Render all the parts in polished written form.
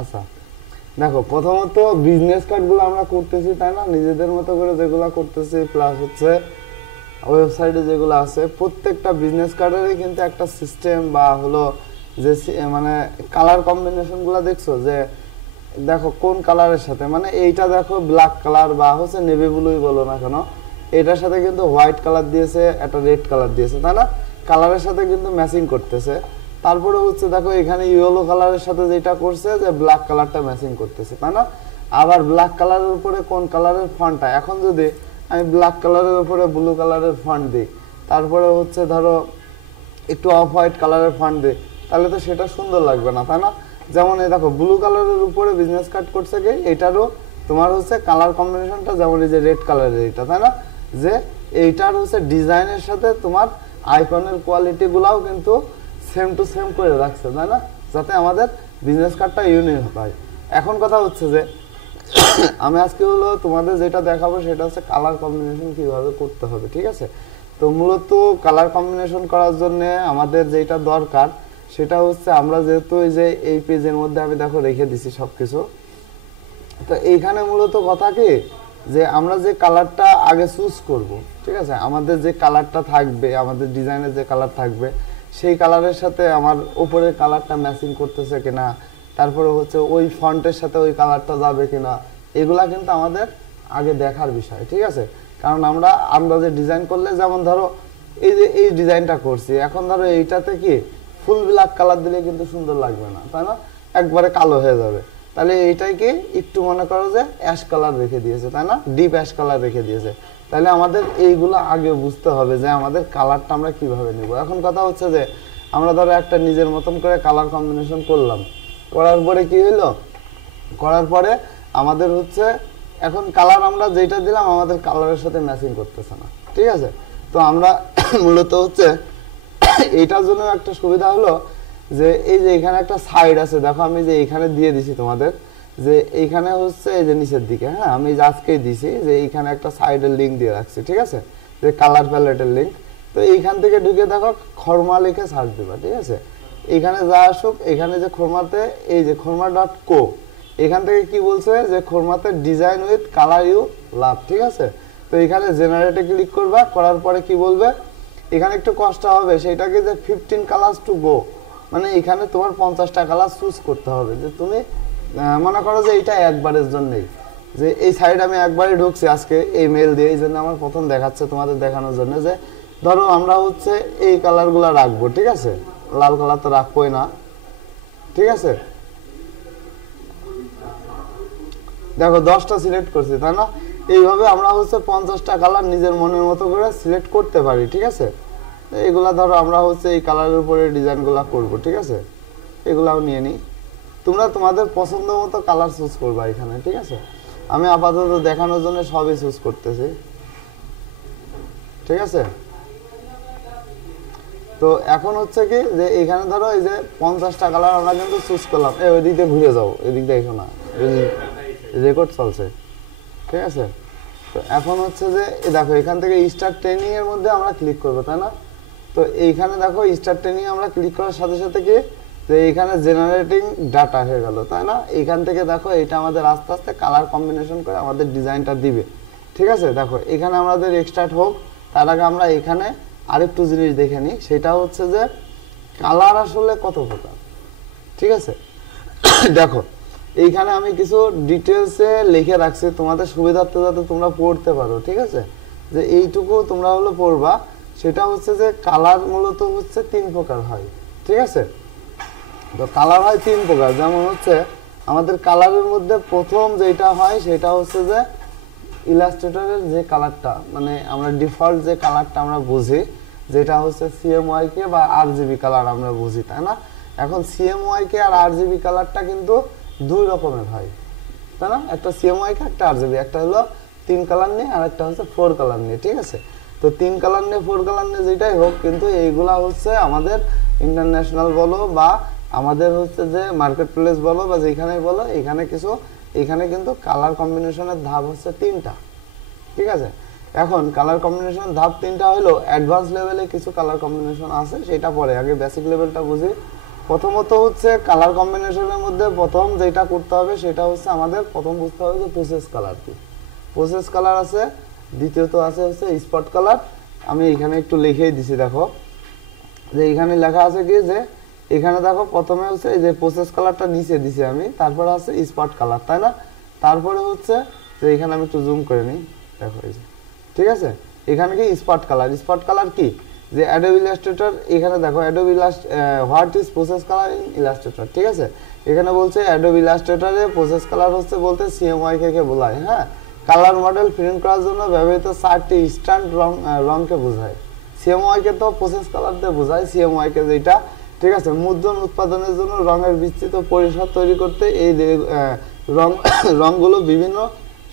আচ্ছা দেখো, প্রথমত বিজনেস কার্ডগুলো আমরা করতেছি তাই না, নিজেদের মতো করে যেগুলো করতেছি, প্লাস হচ্ছে ওয়েবসাইটে যেগুলো আছে প্রত্যেকটা বিজনেস কার্ডেরই কিন্তু একটা সিস্টেম বা হলো যে মানে কালার কম্বিনেশনগুলো দেখছো যে দেখো কোন কালারের সাথে, মানে এইটা দেখো ব্ল্যাক কালার বা হচ্ছে নেভি ব্লুই বলো না কেন, এটার সাথে কিন্তু হোয়াইট কালার দিয়েছে, একটা রেড কালার দিয়েছে তাই না, কালারের সাথে কিন্তু ম্যাচিং করতেছে। তারপরে হচ্ছে দেখো এখানে ইয়েলো কালারের সাথে যেটা করছে যে ব্ল্যাক কালারটা ম্যাচিং করতেছে তাই না। আবার ব্ল্যাক কালারের উপরে কোন কালারের ফন্টটা, এখন যদি আমি ব্ল্যাক কালারের উপরে ব্লু কালারের ফন্ট দিই, তারপরে হচ্ছে ধরো একটু অফ হোয়াইট কালারের ফন্ট দিই, তাহলে তো সেটা সুন্দর লাগবে না তাই না। যেমন এই দেখো ব্লু কালারের উপরে বিজনেস কার্ড করছে কি, এটারও তোমার হচ্ছে কালার কম্বিনেশনটা যেমন এই যে রেড কালারের এটা তাই না, যে এইটার হচ্ছে ডিজাইনের সাথে তোমার আইকনের কোয়ালিটি গুলাও কিন্তু সেম টু সেম করে রাখছে তাই না, যাতে আমাদের বিজনেস কার্ডটা ইউনিক হয়। এখন কথা হচ্ছে যে আমি আজকে হলো তোমাদের যেটা দেখাবো সেটা হচ্ছে কালার কম্বিনেশন কিভাবে করতে হবে, ঠিক আছে। তো মূলত কালার কম্বিনেশন করার জন্য আমাদের যেটা দরকার সেটা হচ্ছে, আমরা যেহেতু এই যে এই পেজের মধ্যে আমি দেখো রেখে দিছি সবকিছু, তো এইখানে মূলত কথা কি যে আমরা যে কালারটা আগে চুজ করব, ঠিক আছে, আমাদের যে কালারটা থাকবে, আমাদের ডিজাইনের যে কালার থাকবে সেই কালারের সাথে আমার উপরের কালারটা ম্যাচিং করতেছে কিনা, তারপরে হচ্ছে ওই ফন্টের সাথে ওই কালারটা যাবে কিনা, এগুলা কিন্তু আমাদের আগে দেখার বিষয়, ঠিক আছে। কারণ আমরা আন্দাজে ডিজাইন করলে, যেমন ধরো এই যে এই ডিজাইনটা করছি, এখন ধরো এইটাতে কি ফুল ব্ল্যাক কালার দিলে কিন্তু সুন্দর লাগবে না তাই না, একবারে কালো হয়ে যাবে। তাহলে এইটাকে একটু মনে করো যে অ্যাশ কালার রেখে দিয়েছে তাই না, ডিপ অ্যাশ কালার রেখে দিয়েছে। তাহলে আমাদের এইগুলো আগে বুঝতে হবে যে আমাদের কালারটা আমরা কিভাবে নিব। এখন কথা হচ্ছে যে আমরা ধরো একটা নিজের মতন করে কালার কম্বিনেশন করলাম, করার পরে কি হলো, করার পরে আমাদের হচ্ছে এখন কালার আমরা যেটা দিলাম আমাদের কালারের সাথে ম্যাচিং করতেছে না, ঠিক আছে। তো আমরা মূলত হচ্ছে এইটার জন্য একটা সুবিধা হলো যে এই যে এখানে একটা সাইড আছে, দেখো আমি যে এখানে দিয়ে দিছি তোমাদের, যে এইখানে হচ্ছে এই যে নিচের দিকে, হ্যাঁ আমি আজকেই দিছি যে এইখানে একটা সাইডের লিঙ্ক দিয়ে রাখছি, ঠিক আছে, যে কালার প্যালেটের লিঙ্ক। তো এইখান থেকে ঢুকে দেখো খরমা লিখে সার্চ দিবা, ঠিক আছে। এখানে যা আসুক, এখানে যে খরমাতে এই যে খরমা.co, এখান থেকে কি বলছে যে খরমাতে design with colour you love, ঠিক আছে। তো এখানে জেনারেটে ক্লিক করবা, করার পরে কি বলবে, এখানে একটু কষ্ট হবে সেটাকে যে 15 কালার্স টু গো, মানে এখানে তোমার 50টা কালার চুজ করতে হবে। যে তুমি মনে করো যে এইটা একবারের জন্যই, যে এই সাইড আমি একবারই ঢুকছি আজকে এই মেল দিয়ে, এই জন্য আমার প্রথম দেখাচ্ছে তোমাদের দেখানোর জন্য, যে ধরো আমরা হচ্ছে এই কালারগুলো রাখবো, ঠিক আছে, লাল কালার তো রাখবোই না, ঠিক আছে। দেখো 10টা সিলেক্ট করছি তাই না, এইভাবে আমরা হচ্ছে 50টা কালার নিজের মনের মতো করে সিলেক্ট করতে পারি, ঠিক আছে। এগুলা ধরো আমরা হচ্ছে এই কালারের উপরে ডিজাইনগুলো করব, ঠিক আছে, এগুলাও নিয়ে নিই। তোমরা তোমাদের পছন্দ মতো কালার চুজ করবা এখানে, ঠিক আছে। আমি আপাতত দেখানোর জন্য সবই চুজ করতেছি, ঠিক আছে। তো এখন হচ্ছে কি যে এখানে ধরো এই যে 50টা কালার আমরা কিন্তু চুজ করলাম, ওই দিক দিয়ে ঘুরে যাও, এদিক দিয়ে এসো না, রেকর্ড চলছে, ঠিক আছে। তো এখন হচ্ছে যে দেখো এখান থেকে স্টার্ট ট্রেনিং এর মধ্যে আমরা ক্লিক করবো তাই না। তো এইখানে দেখো স্টার্ট ট্রেনিং আমরা ক্লিক করার সাথে সাথে কি যে এইখানে জেনারেটিং ডাটা হয়ে গেল তাই না। এইখান থেকে দেখো এটা আমাদের আস্তে আস্তে কালার কম্বিনেশন করে আমাদের ডিজাইনটা দিবে, ঠিক আছে। দেখো এখানে আমাদের এক্সট্রাক্ট হোক, তার আগে আমরা এখানে আরেকটু জিনিস দেখে নিই, সেটা হচ্ছে যে কালার আসলে কত প্রকার, ঠিক আছে। দেখো এইখানে আমি কিছু ডিটেলসে লিখে রাখছি তোমাদের সুবিধার্থে যাতে তোমরা পড়তে পারো, ঠিক আছে। যে এইটুকু তোমরা হলো পড়বা, সেটা হচ্ছে যে কালার মূলত হচ্ছে 3 প্রকার হয়, ঠিক আছে। তো কালার হয় 3 প্রকার, যেমন হচ্ছে আমাদের কালারের মধ্যে প্রথম যেটা হয় সেটা হচ্ছে যে ইলাস্ট্রেটরের যে কালারটা, মানে আমরা ডিফল্ট যে কালারটা আমরা বুঝি, যেটা হচ্ছে সিএমওয়াইকে বা আরজিবি কালার আমরা বুঝি তাই না। এখন সিএমওয়াইকে আর আরজিবি কালারটা কিন্তু 2 রকমের হয় তাই না, একটা সিএমওয়াইকে একটা আরজিবি, একটা হলো 3 কালার নিয়ে আর একটা হচ্ছে 4 কালার নিয়ে, ঠিক আছে। তো 3 কালার নিয়ে 4 কালার নিয়ে যেটাই হোক, কিন্তু এইগুলা হচ্ছে আমাদের ইন্টারন্যাশনাল বলো বা আমাদের হচ্ছে যে মার্কেট প্লেস বলো বা যেখানেই বলো, এখানে কিন্তু কালার কম্বিনেশনের ধাপ হচ্ছে 3টা, ঠিক আছে। এখন কালার কম্বিনেশন ধাপ 3টা হলো, অ্যাডভান্স লেভেলে কিছু কালার কম্বিনেশন আছে, সেটা পরে, আগে বেসিক লেভেলটা বুঝি, প্রথমত হচ্ছে কালার কম্বিনেশনের মধ্যে প্রথম যেটা করতে হবে সেটা হচ্ছে আমাদের প্রথম বুঝতে হবে যে প্রসেস কালার কি। প্রসেস কালার আছে, দ্বিতীয়ত আছে হচ্ছে স্পট কালার। আমি এখানে একটু লিখেই দিছি, দেখো যে এখানে লেখা আছে কি যে এখানে দেখো প্রথমে হচ্ছে এই যে প্রসেস কালারটা নিচে দিছি আমি, তারপরে আছে স্পট কালার, তাই না? তারপরে হচ্ছে যে এখানে আমি একটু জুম করে নিই, দেখো এই যে, ঠিক আছে, এখানে কি স্পট কালার। স্পট কালার কি যে অ্যাডোবি ইলাস্ট্রেটর, এখানে দেখো Adobe what is process colour in Illustrator, ঠিক আছে। এখানে বলছে অ্যাডোবি ইলাস্ট্রেটরে প্রসেস কালার হচ্ছে বলতে সিএমওয়াইকে কে বোঝায়, হ্যাঁ, কালার মডেল প্রিন্ট করার জন্য ব্যবহৃত 4টি ইনস্ট্যান্ট রংকে বোঝায়। সিএমওয়াইকে তো প্রসেস কালার দিয়ে বোঝায়, সিএমওয়াইকে যেটা, ঠিক আছে। মুদ্রণ উৎপাদনের জন্য রঙের বিস্তৃত পরিসর তৈরি করতে এই রংগুলো বিভিন্ন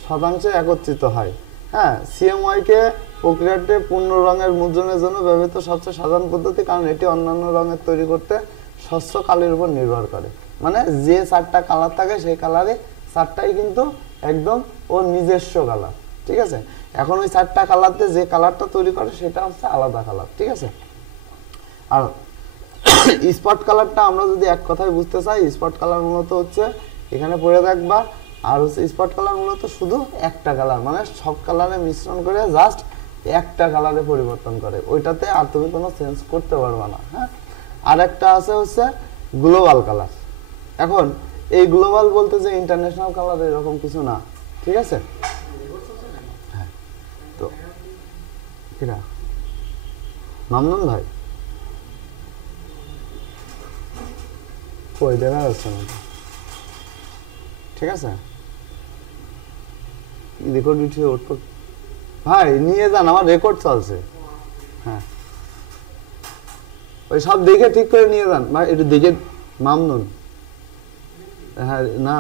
শতাংশে একত্রিত হয়, হ্যাঁ। সিএমওয়াইকে প্রক্রিয়াটি পূর্ণ রঙের মুদ্রণের জন্য ব্যবহৃত সবচেয়ে সাধারণ পদ্ধতি, কারণ এটি অন্যান্য রঙের তৈরি করতে স্বচ্ছ কালির উপর নির্ভর করে। মানে যে 4টা কালার থাকে সেই কালারে 4টাই কিন্তু একদম ওর নিজস্ব কালার, ঠিক আছে। এখন ওই 4টা কালারতে যে কালারটা তৈরি করে সেটা হচ্ছে আলাদা কালার, ঠিক আছে। আর স্পট কালারটা আমরা যদি এক কথায় বুঝতে চাই, স্পট কালার মূলত হচ্ছে এখানে পড়ে থাকবা, আর হচ্ছে স্পট কালার মূলত শুধু একটা কালার, মানে সব কালারে মিশ্রণ করে জাস্ট একটা কালারে পরিবর্তন করে, ওইটাতে আর তুমি কোনো চেঞ্জ করতে পারবে না, হ্যাঁ। আর একটা আছে হচ্ছে গ্লোবাল কালার। এখন এই গ্লোবাল বলতে যে ইন্টারন্যাশনাল কালার এরকম কিছু না, ঠিক আছে। হ্যাঁ, তো কিরা মামনুন ভাই কই দেখা যাচ্ছে না, ঠিক আছে। রেকর্ড উঠিয়ে উঠবো ভাই, নিয়ে যান, আমার রেকর্ড চলছে, হ্যাঁ, ওই সব দেখে ঠিক করে নিয়ে যান ভাই, একটু দেখে। মামনুন, হ্যাঁ, না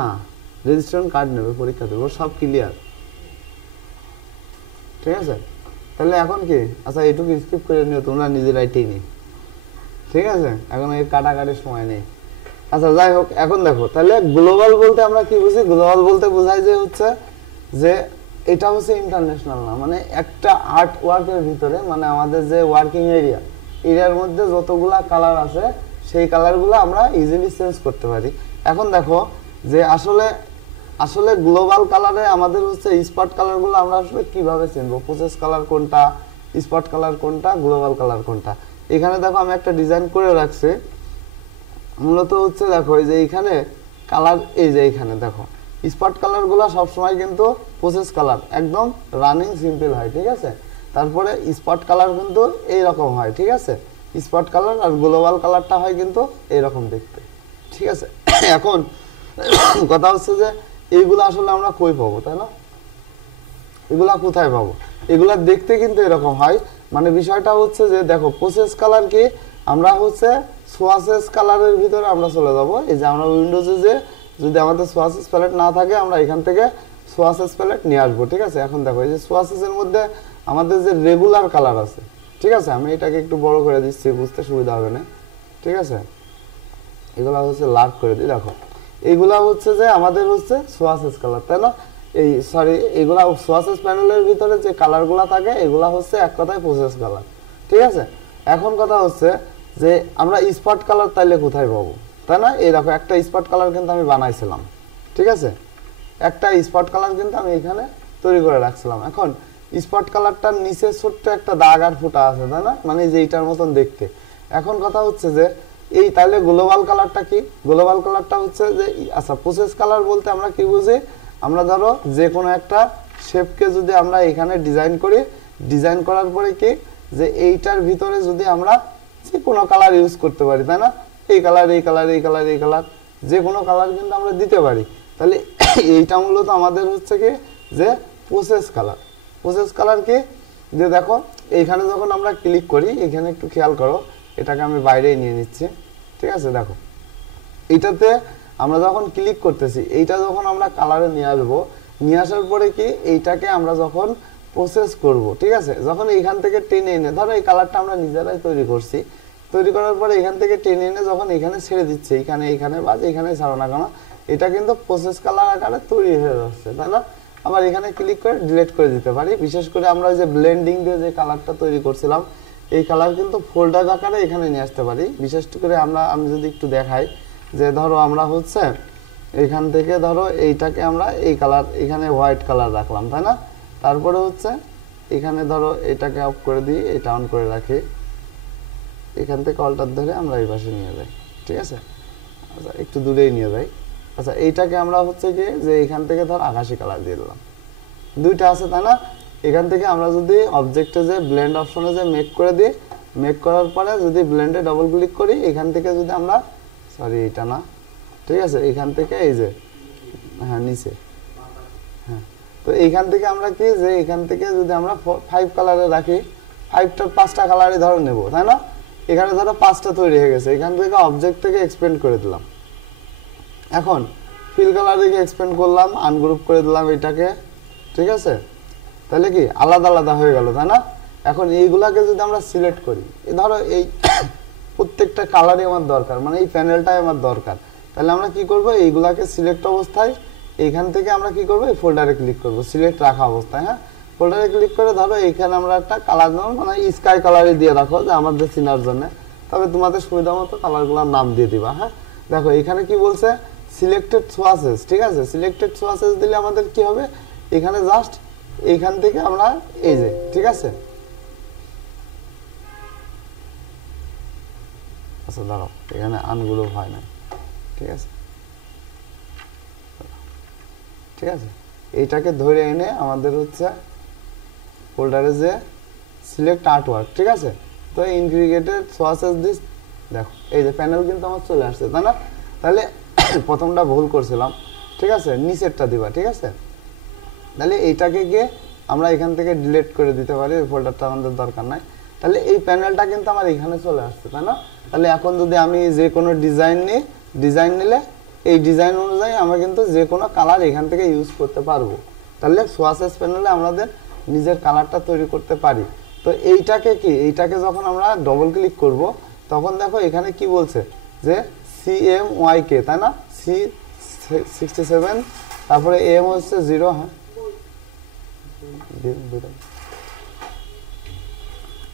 রেজিস্ট্রেশন কার্ড নেবে, পরীক্ষা দেবে, সব ক্লিয়ার, ঠিক আছে। তাহলে এখন কি, আচ্ছা এটুকু স্কিপ করে নিও, তোমরা নিজেরাই টেনে, ঠিক আছে, এখন এই কাটাকাটির সময় নেই। আচ্ছা যাই হোক, এখন দেখো তাহলে গ্লোবাল বলতে আমরা কি বুঝি। গ্লোবাল বলতে বোঝায় যে হচ্ছে যে এটা হচ্ছে ইন্টারন্যাশনাল না, মানে একটা আর্ট ওয়ার্কের ভিতরে, মানে আমাদের যে ওয়ার্কিং এরিয়ার মধ্যে যতগুলা কালার আছে সেই কালারগুলো আমরা ইজিলি চেঞ্জ করতে পারি। এখন দেখো যে আসলে আসলে গ্লোবাল কালারে আমাদের হচ্ছে স্পট কালারগুলো আমরা আসলে কিভাবে চিনবো, প্রসেস কালার কোনটা, স্পট কালার কোনটা, গ্লোবাল কালার কোনটা। এখানে দেখো আমি একটা ডিজাইন করে রাখছি, মূলত হচ্ছে দেখো এই যে এইখানে কালার, এই যে এইখানে দেখো স্পট কালারগুলো সবসময় কিন্তু প্রসেস কালার একদম রানিং সিম্পল হয়, ঠিক আছে। তারপরে স্পট কালার কিন্তু এইরকম হয়, ঠিক আছে, স্পট কালার। আর গ্লোবাল কালারটা হয় কিন্তু এইরকম দেখতে, ঠিক আছে। এখন কথা হচ্ছে যে এইগুলো আসলে আমরা কই পাবো, তাই না? এগুলা কোথায় পাবো? এগুলা দেখতে কিন্তু এরকম হয়, মানে বিষয়টা হচ্ছে যে দেখো প্রসেস কালার কি, আমরা হচ্ছে সোয়াসেস কালারের ভিতরে আমরা চলে যাব। এই যে আমরা উইন্ডোজে যে যদি আমাদের সোয়াসেস প্যালেট না থাকে আমরা এখান থেকে সোয়াসেস প্যালেট নিয়ে আসবো, ঠিক আছে। এখন দেখো এই যে সোয়াসেসের মধ্যে আমাদের যে রেগুলার কালার আছে, ঠিক আছে, আমি এটাকে একটু বড় করে দিচ্ছি, বুঝতে সুবিধা হবে না, ঠিক আছে। এগুলা হচ্ছে লার্ক করে দিই, দেখো এইগুলা হচ্ছে যে আমাদের হচ্ছে সোয়াসেস কালার, তাই না? এই সরি, এগুলা সোয়াসেস প্যানেলের ভিতরে যে কালারগুলা থাকে এগুলা হচ্ছে এক কথায় প্রসেস কালার, ঠিক আছে। এখন কথা হচ্ছে যে আমরা স্পট কালার তাইলে কোথায় পাবো, তাই না? এই দেখো একটা স্পট কালার কিন্তু আমি বানাইছিলাম, ঠিক আছে, একটা স্পট কালার কিন্তু আমি এখানে তৈরি করে রাখছিলাম। এখন স্পট কালারটার নিচে ছোট্ট একটা দাগ আর ফুটা আছে, তাই না, মানে যে এইটার মতন দেখতে। এখন কথা হচ্ছে যে এই তাহলে গ্লোবাল কালারটা কি? গ্লোবাল কালারটা হচ্ছে যে আচ্ছা প্রসেস কালার বলতে আমরা কি বুঝি, আমরা ধরো যে কোনো একটা শেপকে যদি আমরা এখানে ডিজাইন করি, ডিজাইন করার পরে কি যে এইটার ভিতরে যদি আমরা যে কোনো কালার ইউজ করতে পারি, তাই না, এই কালার, এই কালার, এই কালার, এই কালার, যে কোনো কালার কিন্তু আমরা দিতে পারি। তাহলে এইটা মূলত আমাদের হচ্ছে কি যে প্রসেস কালার। প্রসেস কালার কি যে দেখো এইখানে যখন আমরা ক্লিক করি, এখানে একটু খেয়াল করো, এটাকে আমি বাইরেই নিয়ে নিচ্ছি, ঠিক আছে। দেখো এইটাতে আমরা যখন ক্লিক করতেছি, এইটা যখন আমরা কালারে নিয়ে আসবো, নিয়ে আসার পরে কি এইটাকে আমরা যখন প্রসেস করব, ঠিক আছে, যখন এইখান থেকে টেনে এনে, ধরো এই কালারটা আমরা নিজেরাই তৈরি করছি, তৈরি করার পরে এখান থেকে টেনে এনে যখন এখানে ছেড়ে দিচ্ছে, এইখানে এইখানে বা এখানে ছাড়ো না কেন, এটা কিন্তু প্রসেস কালার আকারে তৈরি হয়ে যাচ্ছে, তাই না? আবার এখানে ক্লিক করে ডিলিট করে দিতে পারি। বিশেষ করে আমরা যে ব্লেন্ডিং দিয়ে যে কালারটা তৈরি করছিলাম, এই কালার কিন্তু ফোল্ডার আকারে এখানে নিয়ে আসতে পারি। বিশেষ করে আমি যদি একটু দেখাই যে ধরো আমরা হচ্ছে এখান থেকে ধরো এইটাকে আমরা এই কালার এখানে হোয়াইট কালার রাখলাম, তাই না? তারপরে হচ্ছে এখানে ধরো এটাকে অফ করে দিই, এটা অন করে রাখি, এখান থেকে অল্টার ধরে আমরা এই পাশে নিয়ে যাই, ঠিক আছে? আচ্ছা একটু দূরেই নিয়ে যাই। আচ্ছা এইটাকে আমরা হচ্ছে কি যে এখান থেকে ধর আকাশি কালার দিয়ে দিলাম, দুইটা আছে তাই না? এখান থেকে আমরা যদি অবজেক্টে যে ব্লেন্ড অপশনে যে মেক করে দিই, মেক করার পরে যদি ব্লেন্ডে ডবল ক্লিক করি, এখান থেকে যদি আমরা সরি এটা না, ঠিক আছে, এখান থেকে এই যে হ্যাঁ নিচে, হ্যাঁ তো এইখান থেকে আমরা কি যে এখান থেকে যদি আমরা 5 কালারে রাখি, 5টার 5টা কালারই ধরো নেব, তাই না? এখানে ধরো 5টা তৈরি হয়ে গেছে, এখান থেকে অবজেক্ট থেকে এক্সপেন্ড করে দিলাম। এখন ফিল কালার থেকে এক্সপেন্ড করলাম, আনগ্রুপ করে দিলাম এটাকে, ঠিক আছে? তাহলে কি আলাদা আলাদা হয়ে গেল, তাই না? এখন এইগুলাকে যদি আমরা সিলেক্ট করি, ধরো এই প্রত্যেকটা কালারই আমার দরকার, মানে এই প্যানেলটাই আমার দরকার, তাহলে আমরা কি করব, এইগুলাকে সিলেক্ট অবস্থায় এইখান থেকে আমরা কি করব, এই ফোল্ডারে ক্লিক করব, সিলেক্ট রাখা অবস্থায়, হ্যাঁ ফোল্ডারে ক্লিক করে ধরো এইখানে আমরা একটা কালার দেবো, মানে স্কাই কালারই দিয়ে রাখো যে আমাদের চিনার জন্য, তবে তোমাদের সুবিধা মতো কালারগুলোর নাম দিয়ে দিবা। হ্যাঁ দেখো এখানে কি বলছে, সিলেক্টেড সোয়াসেস, ঠিক আছে? সিলেক্টেড সোয়াসেস দিলে আমাদের কি হবে, এখানে জাস্ট এইখান থেকে আমরা এই যে, ঠিক আছে? আচ্ছা দাঁড়াও, এখানে আনগুলো হয় না, ঠিক আছে, ঠিক আছে? এইটাকে ধরে এনে আমাদের হচ্ছে ফোল্ডারে যে সিলেক্ট আর্টওয়ার্ক, ঠিক আছে? তো ইনগ্রিগেটেড সোয়াসেস দিস, দেখো এই যে প্যানেল কিন্তু আমার চলে আসছে, তাই না? তাহলে প্রথমটা ভুল করছিলাম, ঠিক আছে? নিচেরটা দিবা, ঠিক আছে? তাহলে এইটাকে গিয়ে আমরা এখান থেকে ডিলিট করে দিতে পারি, ওই ফোল্ডারটা আমাদের দরকার নাই। তাহলে এই প্যানেলটা কিন্তু আমার এখানে চলে আসছে, তাই না? তাহলে এখন যদি আমি যে কোনো ডিজাইন নিই, ডিজাইন নিলে এই ডিজাইন অনুযায়ী আমরা কিন্তু যে কোনো কালার এখান থেকে ইউজ করতে পারবো। তাহলে সোয়াসেস প্যানেলে আমাদের নিজের কালারটা তৈরি করতে পারি। তো এইটাকে কি, এইটাকে যখন আমরা ডবল ক্লিক করব, তখন দেখো এখানে কি বলছে যে CMYK, তাই না? C67, তারপরে M হচ্ছে 0, হ্যাঁ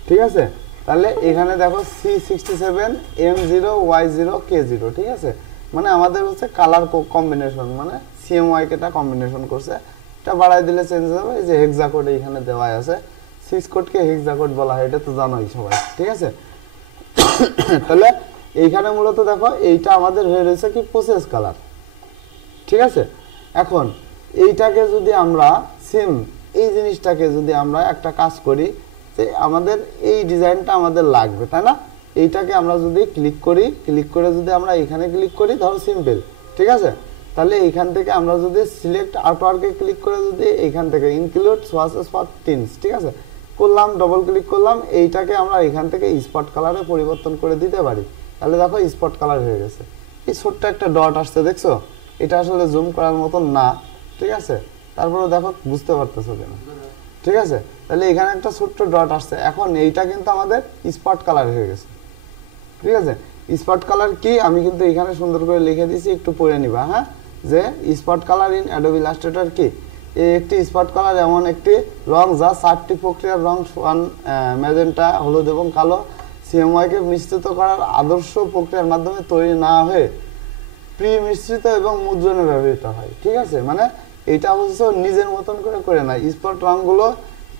ঠিক আছে? তাহলে এখানে দেখো C67M0Y0K0, ঠিক আছে? মানে আমাদের হচ্ছে কালার কম্বিনেশন, মানে CMYK টা কম্বিনেশন করছে, এটা বাড়াই দিলে চেঞ্জ হবে। এই যে হেক্সা কোড এখানে দেওয়া আছে, 6 কোডকে হেক্সা কোড বলা হয়, এটা তো জানোই সবাই, ঠিক আছে? তাহলে এইখানে মূলত দেখো এইটা আমাদের হয়ে রয়েছে কি প্রসেস কালার, ঠিক আছে? এখন এইটাকে যদি আমরা সেম এই জিনিসটাকে যদি আমরা একটা কাজ করি যে আমাদের এই ডিজাইনটা আমাদের লাগবে, তাই না? এইটাকে আমরা যদি ক্লিক করি, ক্লিক করে যদি আমরা এখানে ক্লিক করি, ধরো সিম্পল, ঠিক আছে? তাহলে এইখান থেকে আমরা যদি সিলেক্ট আর্টওয়ার্কে ক্লিক করে যদি এইখান থেকে ইনক্লুড সোয়াসেস ফর টিনস, ঠিক আছে করলাম, ডবল ক্লিক করলাম, এইটাকে আমরা এখান থেকে স্পট কালারে পরিবর্তন করে দিতে পারি। তাহলে দেখো স্পট কালার হয়ে গেছে। এই ছোট্ট একটা ডট আসছে, দেখছো? এটা আসলে জুম করার মতন না, ঠিক আছে? তারপরে দেখো বুঝতে পারতেছো কিনা, ঠিক আছে? তাহলে এখানে একটা ছোট্ট ডট আসছে, এখন এইটা কিন্তু আমাদের স্পট কালার হয়ে গেছে, ঠিক আছে? স্পট কালার কি আমি কিন্তু এখানে সুন্দর করে লিখে দিয়েছি, একটু পড়ে নিবা। হ্যাঁ যে spot colour in Adobe Illustrator কি, এই একটি স্পট কালার এমন একটি রং যা 4টি প্রক্রিয়ার রং সোয়ান, ম্যাজেন্টা, হলুদ এবং কালো সিএমওয়াইকে মিশ্রিত করার আদর্শ প্রক্রিয়ার মাধ্যমে তৈরি না হয়ে প্রি মিশ্রিত এবং মুদ্রণে ব্যবহৃত হয়, ঠিক আছে? মানে এটা অবশ্য নিজের মতন করে না, স্পট রংগুলো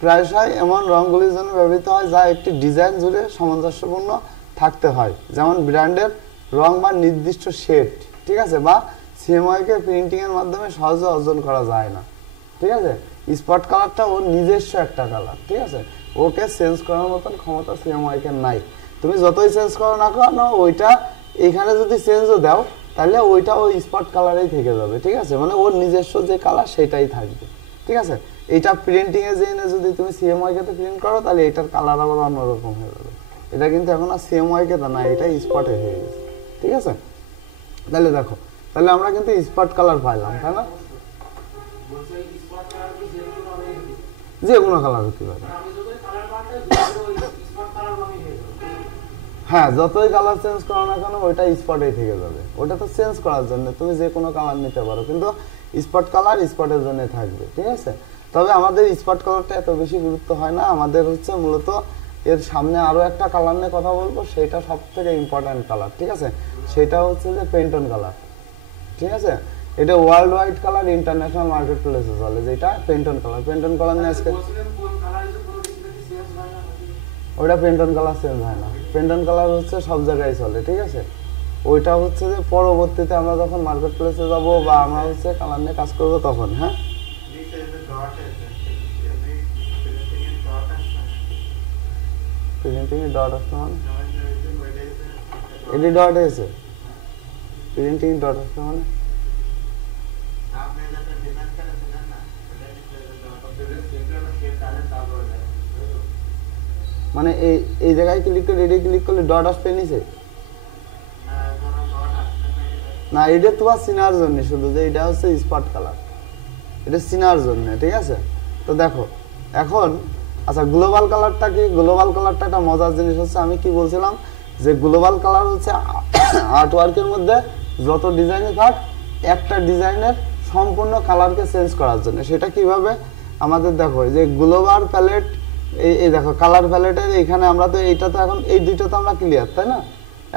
প্রায়শই এমন রংগুলির জন্য ব্যবহৃত হয় যা একটি ডিজাইন জুড়ে সামঞ্জস্যপূর্ণ থাকতে হয়, যেমন ব্র্যান্ডের রং বা নির্দিষ্ট শেড, ঠিক আছে? বা সিএমওয়াইকে প্রিন্টিং এর মাধ্যমে সহজে অর্জন করা যায় না, ঠিক আছে? স্পট কালারটা ওর নিজস্ব একটা কালার, ঠিক আছে? ওকে চেঞ্জ করার মতন ক্ষমতা সিএমওয়াইকে নাই। তুমি যতই চেঞ্জ করো না কেন, ওইটা এখানে যদি চেঞ্জও দাও তাহলে ওইটা ওই স্পট কালারেই থেকে যাবে, ঠিক আছে? মানে ওর নিজস্ব যে কালার সেটাই থাকবে, ঠিক আছে? এটা প্রিন্টিং এ জেনে যদি তুমি সিএমওয়াইকে তে প্রিন্ট করো তাহলে এটার কালার আবার অন্যরকম হয়ে যাবে। এটা কিন্তু এখন আর সিএমওয়াইকে তে না, এটা স্পটে হয়ে গেছে, ঠিক আছে? তাহলে দেখো, তাহলে আমরা কিন্তু স্পট কালার পাইলাম, তাই না? যে কোনো কালার হতে পারে, হ্যাঁ যতই কালার চেঞ্জ করো না কেন ওইটা স্পটেই থেকে যাবে। ওটা তো চেঞ্জ করার জন্য তুমি যে কোনো কালার নিতে পারো, কিন্তু স্পট কালার স্পটের জন্য থাকবে, ঠিক আছে? তবে আমাদের স্পট কালারটা এত বেশি গুরুত্ব হয় না, আমাদের হচ্ছে মূলত এর সামনে আরো একটা কালার নিয়ে কথা বলবো, সেটা সবথেকে ইম্পর্টেন্ট কালার, ঠিক আছে? সেটা হচ্ছে যে পেন্টন কালার, ঠিক আছে? এটা world wide colour, international market প্লেসে চলে, যেটা পেন্টন কালার। পেন্টন কালার নিয়ে আজকে ওইটা পেন্টন কালার চেঞ্জ হয় না, পেন্টন কালার হচ্ছে সব জায়গায় চলে, ঠিক আছে? ওইটা হচ্ছে যে পরবর্তীতে আমরা যখন মার্কেট প্লেসে যাবো বা আমরা হচ্ছে কালার নিয়ে কাজ করবো তখন। হ্যাঁ, প্রিন্টিং এ ডট আসছে মানে এডি ডট এসে প্রিন্টিং ডট আসছে মানে এই এই জায়গায় ক্লিক করে এডি ক্লিক করলে ডট আসবে নিচে না, এটা তোমার সিনার জন্য শুধু, যে এটা হচ্ছে স্পট কালার, এটা সিনার জন্য, ঠিক আছে? তো দেখো এখন আচ্ছা গ্লোবাল কালারটা কি? গ্লোবাল কালারটা একটা মজার জিনিস হচ্ছে, আমি কি বলছিলাম যে গ্লোবাল কালার হচ্ছে আর্টওয়ার্কের মধ্যে যত ডিজাইনে থাক একটা ডিজাইনের সম্পূর্ণ কালারকে চেঞ্জ করার জন্য। সেটা কিভাবে আমাদের দেখো যে গ্লোবাল প্যালেট, এই দেখো কালার প্যালেটের এইখানে আমরা তো এইটা তো এখন এই দুইটা তো আমরা ক্লিয়ার, তাই না?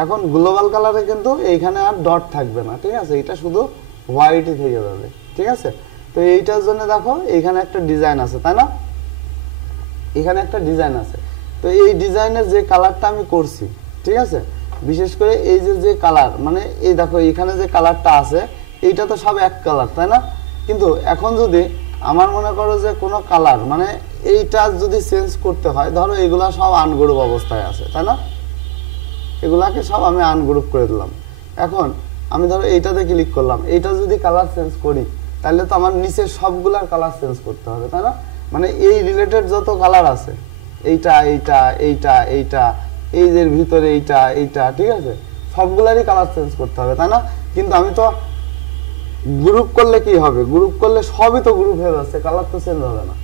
এখন গ্লোবাল কালারে কিন্তু এইখানে আর ডট থাকবে না, ঠিক আছে? এটা শুধু হোয়াইটই থেকে যাবে, ঠিক আছে? তো এইটার জন্য দেখো এইখানে একটা ডিজাইন আছে, তাই না? এখানে একটা ডিজাইন আছে, তো এই ডিজাইনের যে কালারটা আমি করছি, ঠিক আছে? বিশেষ করে এই যে কালার, মানে এই দেখো এখানে যে কালারটা আছে এইটা তো সব এক কালার, তাই না? কিন্তু এখন যদি আমার মনে করো যে কোনো কালার মানে এইটা যদি চেঞ্জ করতে হয়, ধরো এগুলা সব আনগ্রুপ অবস্থায় আছে, তাই না? এগুলাকে সব আমি আনগ্রুপ করে দিলাম। এখন আমি ধরো এইটাতে ক্লিক করলাম, এইটা যদি কালার চেঞ্জ করি তাহলে তো আমার নিচের সবগুলার কালার চেঞ্জ করতে হবে, তাই না? মানে এই রিলেটেড যত কালার আছে, এইটা এইটা এইটা এইটা এই যে ভিতরে এইটা এইটা, ঠিক আছে? সবগুলারই কালার চেঞ্জ করতে হবে, তাই না? কিন্তু আমি তো গ্রুপ করলে কি হবে? গ্রুপ করলে সবই তো গ্রুপ হয়ে যাচ্ছে, কালার তো চেঞ্জ হবে না।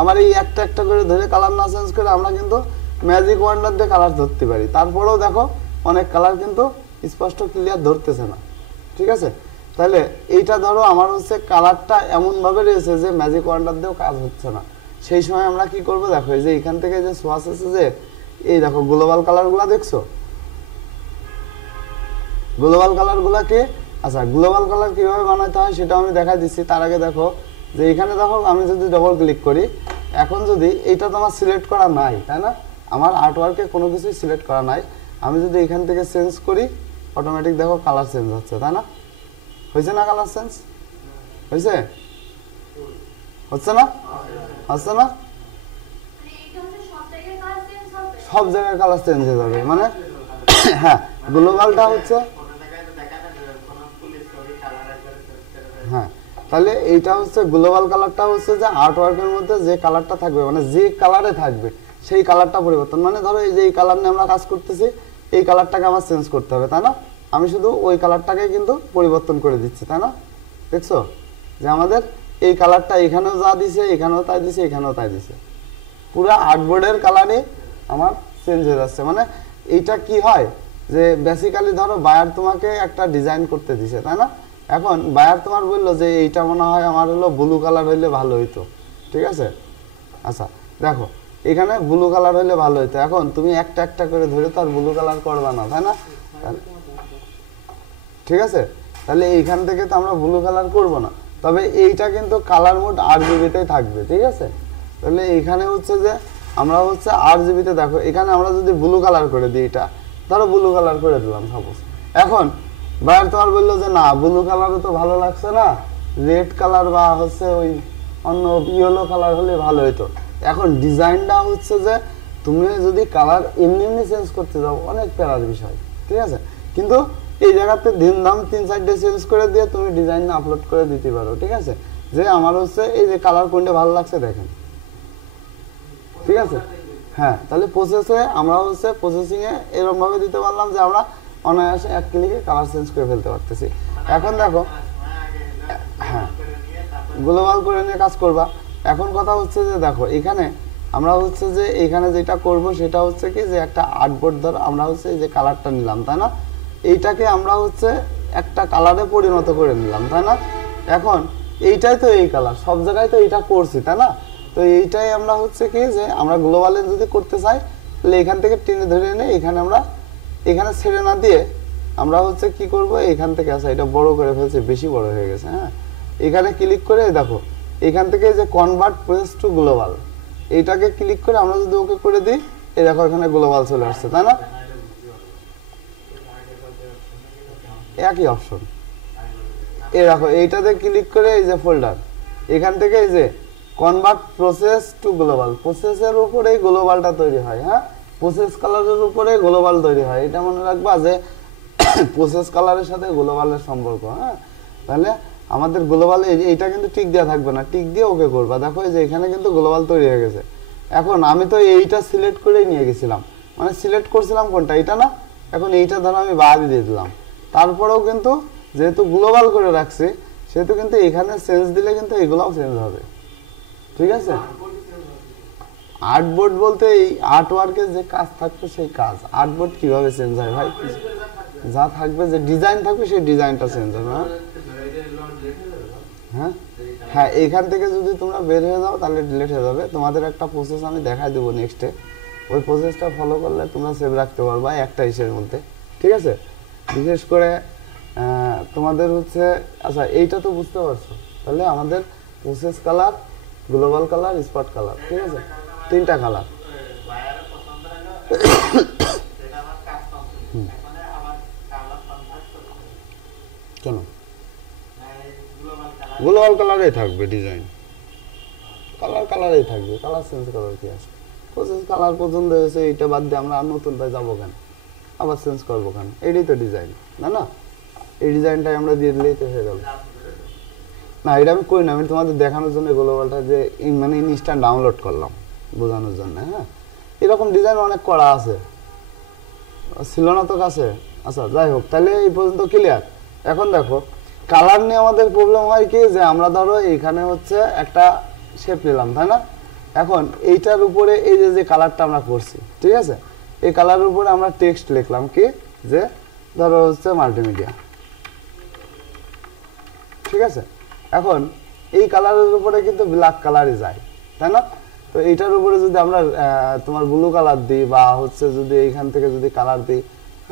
আমার এই একটা একটা করে ধরে কালার না চেঞ্জ করে আমরা কিন্তু ম্যাজিক ওয়ান্ডার দিয়ে কালার ধরতে পারি, তারপরেও দেখো অনেক কালার কিন্তু স্পষ্ট ক্লিয়ার ধরতেছে না, ঠিক আছে? তাহলে এইটা ধরো আমার হচ্ছে কালারটা এমন ভাবে রয়েছে যে ম্যাজিক ওয়ান্ডার দিয়েও কাজ হচ্ছে না, সেই সময় আমরা কি করব? দেখো এই যে এখান থেকে যে সোয়াস আছে, যে এই দেখো গ্লোবাল কালারগুলো দেখছো, গ্লোবাল কালারগুলো কি? আচ্ছা গ্লোবাল কালার কিভাবে বানাতে হয় সেটা আমি দেখাই দিচ্ছি। তার আগে দেখো যে এখানে দেখো আমি যদি ডবল ক্লিক করি, এখন যদি এইটা তো আমার সিলেক্ট করা নাই, তাই না? আমার আর্টওয়ার্কে কোনো কিছুই সিলেক্ট করা নাই, আমি যদি এখান থেকে চেঞ্জ করি অটোমেটিক দেখো কালার চেঞ্জ হচ্ছে, তাই না? হয়েছে না? কালার চেঞ্জ হয়েছে? হচ্ছে না? হচ্ছে না? সব জায়গায় কালার চেঞ্জ হয়ে যাবে, মানে হ্যাঁ গ্লোবালটা হচ্ছে হ্যাঁ, তাহলে এইটা হচ্ছে গ্লোবাল কালারটা হচ্ছে যে আর্টওয়ার্কের মধ্যে যে কালারটা থাকবে, মানে যে কালারে থাকবে সেই কালারটা পরিবর্তন। মানে ধরো এই যে এই কালার নিয়ে আমরা কাজ করতেছি, এই কালারটাকে আমার চেঞ্জ করতে হবে, তাই না? আমি শুধু ওই কালারটাকে কিন্তু পরিবর্তন করে দিচ্ছি, তাই না? দেখছো যে আমাদের এই কালারটা এখানেও যা দিছে, এখানেও তাই দিছে, এখানেও তাই দিছে, পুরো আর্টবোর্ডের কালারই আমার চেঞ্জ হয়ে যাচ্ছে। মানে এইটা কি হয় যে বেসিক্যালি ধরো বায়ার তোমাকে একটা ডিজাইন করতে দিছে, তাই না? এখন বায়ার তোমার বললো যে এইটা মনে হয় আমার হলো ব্লু কালার হইলে ভালো হইতো, ঠিক আছে? আচ্ছা দেখো এখানে ব্লু কালার হইলে ভালো হইতো, এখন তুমি একটা একটা করে ধরে তো আর ব্লু কালার করবা না, তাই না? ঠিক আছে, তাহলে এইখান থেকে তো আমরা ব্লু কালার করব না, তবে এইটা কিন্তু কালার মোড আরজিবিতেই থাকবে, ঠিক আছে? তাহলে এইখানে হচ্ছে যে আমরা হচ্ছে আরজিবিতে দেখো এখানে আমরা যদি ব্লু কালার করে দিই, এটা ধরো ব্লু কালার করে দিলাম সাপোজ, এখন বায়ার তোমার বললো যে না ব্লু কালারও তো ভালো লাগছে না, রেড কালার বা হচ্ছে ওই অন্য ইয়েলো কালার হলে ভালো হতো। এখন ডিজাইনটা হচ্ছে যে তুমি যদি কালার এমনি এমনি চেঞ্জ করতে যাও অনেক প্যারার বিষয়, ঠিক আছে? কিন্তু এই জায়গাতে ধিমধাম 3-4 চেঞ্জ করে দিয়ে তুমি ডিজাইন আপলোড করে দিতে পারো, ঠিক আছে? যে আমার হচ্ছে এই যে কালার কোনটা ভালো লাগছে দেখেন, ঠিক আছে? হ্যাঁ, তাহলে প্রসেসে আমরা হচ্ছে প্রসেসিং এ এরকম ভাবে দিতে পারলাম যে আমরা অনায়াসে এক ক্লিকে কালার চেঞ্জ করে ফেলতে পারতেছি। এখন দেখো হ্যাঁ গ্লোবাল করে নিয়ে কাজ করবা। এখন কথা হচ্ছে যে দেখো এখানে আমরা হচ্ছে যে এখানে যেটা করব সেটা হচ্ছে কি যে একটা আর্টবোর্ড ধর আমরা হচ্ছে এই যে কালারটা নিলাম, তাই না? এইটাকে আমরা হচ্ছে একটা কালারে পরিণত করে নিলাম, তাই না? এখন এইটাই তো এই কালার, সব জায়গায় তো এইটা করছি, তাই না? তো এইটাই আমরা হচ্ছে কি যে আমরা গ্লোবালে যদি করতে চাই তাহলে এখান থেকে টেনে ধরে এনে এখানে আমরা এখানে ছেড়ে না দিয়ে আমরা হচ্ছে কি করব, এখান থেকে আচ্ছা এটা বড় করে ফেলছে, বেশি বড় হয়ে গেছে। হ্যাঁ, এখানে ক্লিক করে দেখো এখান থেকে যে কনভার্ট প্রসেস টু গ্লোবাল এইটাকে ক্লিক করে আমরা যদি ওকে করে দিই, এই দেখো এখানে গ্লোবাল চলে আসছে, তাই না? একই অপশন। এই দেখো এইটাতে ক্লিক করে এই যে ফোল্ডার, এখান থেকে এই যে কনভার্ট প্রসেস টু গ্লোবাল, প্রসেসের উপরেই গ্লোবালটা তৈরি হয়। হ্যাঁ, প্রসেস কালারের উপরে গ্লোবাল তৈরি হয়, এটা মনে রাখবা যে প্রসেস কালারের সাথে গ্লোবালের সম্পর্ক। হ্যাঁ, তাহলে আমাদের গ্লোবাল এইটা কিন্তু টিক দেওয়া থাকবে না, টিক দিয়ে ওকে করবা। দেখো এই যে এখানে কিন্তু গ্লোবাল তৈরি হয়ে গেছে। এখন আমি তো এইটা সিলেক্ট করেই নিয়ে গেছিলাম, মানে সিলেক্ট করছিলাম কোনটা, এটা না? এখন এইটা ধরো আমি বাদ দিয়ে দিলাম, তারপরেও কিন্তু যেহেতু গ্লোবাল করে রাখছি সেহেতু কিন্তু এখানে চেঞ্জ দিলে কিন্তু এগুলাও চেঞ্জ হবে। ঠিক আছে, আর্টবোর্ড বলতে এই আর্টওয়ার্কের যে কাজ থাকবে সেই কাজ। আর্টবোর্ড কিভাবে চেঞ্জ হয় ভাই? যা থাকবে, যে ডিজাইন থাকবে সেই ডিজাইনটা চেঞ্জ হবে। হ্যাঁ হ্যাঁ, এইখান থেকে যদি তোমরা বের হয়ে যাও তাহলে ডিলিট হয়ে যাবে। তোমাদের একটা প্রসেস আমি দেখাই দেবো নেক্সটে, ওই প্রসেসটা ফলো করলে তোমরা সেভ রাখতে পারবা একটা ইসের মধ্যে। ঠিক আছে, বিশেষ করে তোমাদের হচ্ছে আচ্ছা এইটা তো বুঝতে পারছো। তাহলে আমাদের process colour, global colour, spot colour, ঠিক আছে, তিনটা কালার। কেন গ্লোবাল কালারেই থাকবে, ডিজাইন কালার কালারেই থাকবে, কালার চেঞ্জ করার কি আছে? প্রসেস কালার পছন্দ হয়েছে, এইটা বাদ দিয়ে আমরা নতুনটায় যাবো কেন, আবার চেঞ্জ করবো কেন? এটাই তো ডিজাইন, না না? এই ডিজাইনটাই আমরা দিয়ে দিলেই তো হয়ে গেল। না, এটা আমি করি না, আমি তোমাদের দেখানোর জন্য গ্লোবালটা যে মানে ইনস্ট্যান্ট ডাউনলোড করলাম বোঝানোর জন্য। হ্যাঁ, এরকম ডিজাইন অনেক করা আছে, ছিল না তো কাছে। আচ্ছা যাই হোক, তাহলে এই পর্যন্ত ক্লিয়ার। এখন দেখো কালার নিয়ে আমাদের প্রবলেম হয় কি, যে আমরা ধরো এইখানে হচ্ছে একটা শেপ নিলাম, তাই না? এখন এইটার উপরে এই যে কালারটা আমরা করছি, ঠিক আছে, এই কালারের উপরে আমরা টেক্সট লিখলাম কি, যে ধরো হচ্ছে মাল্টিমিডিয়া। ঠিক আছে, এখন এই কালারের উপরে কিন্তু ব্ল্যাক কালারই যায়, তাই না? তো এইটার উপরে যদি আমরা তোমার ব্লু কালার দিই, বা হচ্ছে যদি এইখান থেকে যদি কালার দিই,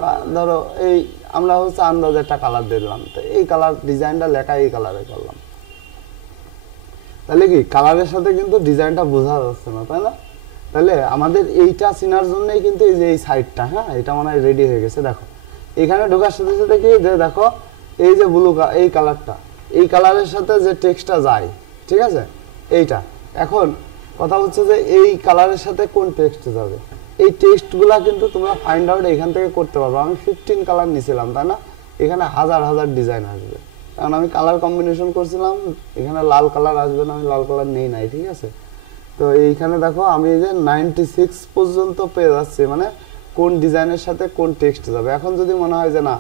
বা ধরো এই আমরা হচ্ছে আন্দাজে একটা কালার দিলাম, তো এই কালার ডিজাইনটা লেখা এই কালারে করলাম, তাহলে কি কালারের সাথে কিন্তু ডিজাইনটা বোঝা যাচ্ছে না, তাই না? তাহলে আমাদের এইটা চেনার জন্যই কিন্তু এই যে এই সাইডটা, হ্যাঁ এটা মনে হয় রেডি হয়ে গেছে। দেখো এখানে ঢোকার সাথে সাথে কি, যে দেখো এই যে ব্লু এই কালারটা, এই কালারের সাথে যে টেক্সটটা যায়, ঠিক আছে, এইটা। এখন কথা হচ্ছে যে এই কালারের সাথে কোন টেক্সট যাবে, এই টেক্সটগুলা কিন্তু তোমরা ফাইন্ড আউট এখান থেকে করতে পারবো। আমি 15 কালার নিয়েছিলাম, তাই না? এখানে হাজার হাজার ডিজাইন আসবে, কারণ আমি কালার কম্বিনেশন করছিলাম। এখানে লাল কালার আসবে না, আমি লাল কালার নেই নাই, ঠিক আছে। তো এইখানে দেখো আমি এই যে 96 পর্যন্ত পেয়ে যাচ্ছি, মানে কোন ডিজাইনের সাথে কোন টেক্সট যাবে। এখন যদি মনে হয় যে না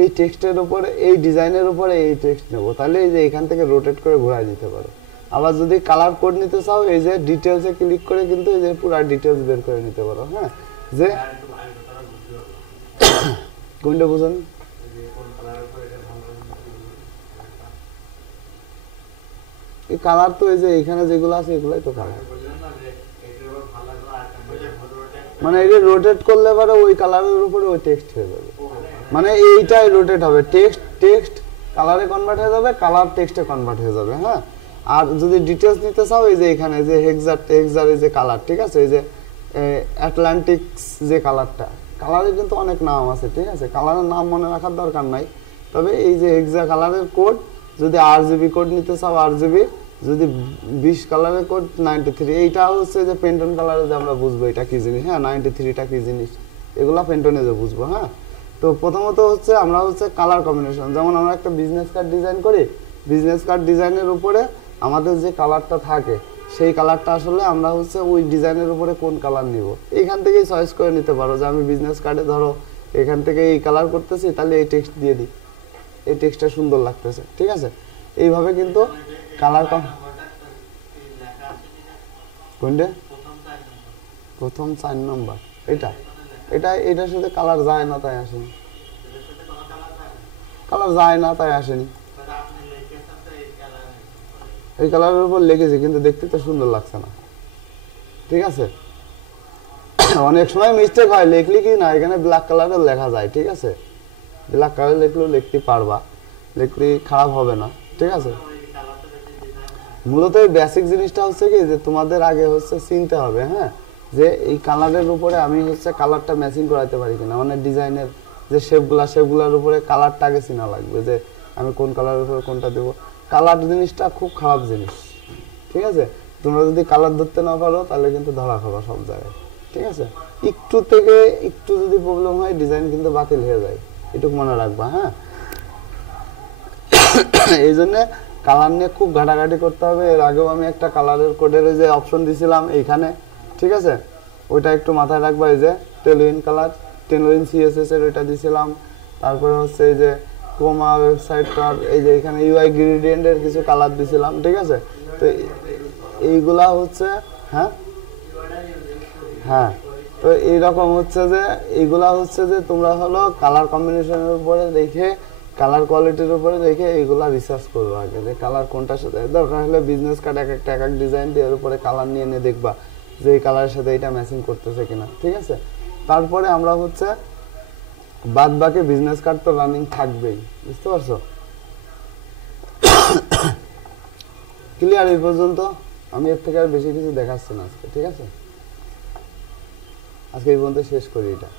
এই টেক্সটের উপরে, এই ডিজাইনের উপরে এই টেক্সট নেবো, তাহলে এই যে এখান থেকে রোটেট করে ঘোরায় দিতে পারো। আবার যদি কালার কোড নিতে চাও, এই যে ডিটেলসে ক্লিক করে কিন্তু এই যে পুরো ডিটেলস বের করে নিতে পারো। হ্যাঁ, যে কোনটা বুঝুন, এই কালার তো এই যে এখানে যেগুলো আছে এগুলাই তো কালার, মানে এই যে রোটেট করলে পরে ওই কালারের উপরে ওই টেক্সট হয়ে যাবে, মানে এইটাই রোটেট হবে, টেক্সট টেক্সট কালারে কনভার্ট হয়ে যাবে, কালার টেক্সটে কনভার্ট হয়ে যাবে। হ্যাঁ, আর যদি ডিটেলস নিতে চাও এই যে এখানে যে হেক্সার এই যে কালার, ঠিক আছে, এই যে অ্যাটলান্টিক্স যে কালারটা, কালারের কিন্তু অনেক নাম আছে, ঠিক আছে, কালারের নাম মনে রাখার দরকার নাই। তবে এই যে হেক্সা কালারের কোড, যদি RGB কোড নিতে চাও RGB, যদি 20 কালারের কোড 93। এইটা হচ্ছে যে পেন্টন কালারে যে আমরা বুঝবো এটা কি জিনিস। হ্যাঁ, 93টা কি জিনিস, এগুলা পেন্টনে যে বুঝবো। হ্যাঁ, তো প্রথমত হচ্ছে আমরা হচ্ছে কালার কম্বিনেশন, যেমন আমরা একটা বিজনেস কার্ড ডিজাইন করি, বিজনেস কার্ড ডিজাইনের উপরে আমাদের যে কালারটা থাকে সেই কালারটা আসলে আমরা হচ্ছে ওই ডিজাইনের উপরে কোন কালার নিব এইখান থেকেই চয়েস করে নিতে পারো। যে আমি বিজনেস কার্ডে ধরো এখান থেকে এই কালার করতেছি, তাহলে এই টেক্সট দিয়ে দিই, এই টেক্সটটা সুন্দর লাগতেছে, ঠিক আছে। এইভাবে কিন্তু কালার কোনটা প্রথম 4 নম্বর, এটা এটা এটার সাথে কালার যায় না তাই আসেনি, কালার যায় না তাই আসেনি। এই কালারের উপর লেগেছে কিন্তু দেখতে তো সুন্দর লাগছে না, ঠিক আছে। অনেক সময় মিস্টেক হয়, লিখলি কি না এখানে ব্ল্যাক কালারে লেখা যায়, ঠিক আছে, ব্ল্যাক কালার লিখলেও লিখতে পারবা, লিখলে খারাপ হবে না, ঠিক আছে। মূলত এই বেসিক জিনিসটা হচ্ছে কি যে তোমাদের আগে হচ্ছে চিনতে হবে, হ্যাঁ, যে এই কালারের উপরে আমি হচ্ছে কালারটা ম্যাচিং করাতে পারি কিনা, মানে ডিজাইনের যে শেপগুলোর উপরে কালারটা আগে চিনা লাগবে, যে আমি কোন কালারের উপরে কোনটা দেবো। কালার জিনিসটা খুব খারাপ জিনিস, ঠিক আছে। তোমরা যদি কালার ধরতে না পারো তাহলে কিন্তু ধরা খাবা সব জায়গায়, ঠিক আছে। একটু থেকে একটু যদি প্রবলেম হয় ডিজাইন কিন্তু বাতিল হয়ে যায়, এটুকু মনে রাখবা, হ্যাঁ। এই জন্য কালার নিয়ে খুব ঘাটাঘাটি করতে হবে। এর আগেও আমি একটা কালারের কোডের যে অপশন দিছিলাম এইখানে, ঠিক আছে, ওইটা একটু মাথায় রাখবা। এই যে টেলউইন কালার, টেলউইন সিএসএস এর ওইটা দিছিলাম। তারপরে হচ্ছে এই যে কোমা ওয়েবসাইটটার এই যে এখানে ইউআই গ্রেডিয়েন্টের কিছু কালার দিছিলাম, ঠিক আছে। তো এইগুলা হচ্ছে হ্যাঁ হ্যাঁ তো এইরকম হচ্ছে যে এইগুলা হচ্ছে যে তোমরা হলো কালার কম্বিনেশনের উপরে দেখে, কালার কোয়ালিটির উপরে দেখে এইগুলা রিসার্চ করবো আগে, যে কালার কোনটার সাথে দরকার হলে বিজনেস কার্ড এক একটা এক এক ডিজাইন দিয়ে এর উপরে কালার নিয়ে নিয়ে দেখবা যে এই কালারের সাথে এটা ম্যাচিং করতেছে কিনা, ঠিক আছে। তারপরে আমরা হচ্ছে বাদ বাকি বিজনেস কার্ড তো রানিং থাকবেই, বুঝতে পারছো? ক্লিয়ার এই পর্যন্ত? আমি এর থেকে আর বেশি কিছু দেখাচ্ছি না আজকে, ঠিক আছে। আজকে এই পর্যন্ত শেষ করি এটা।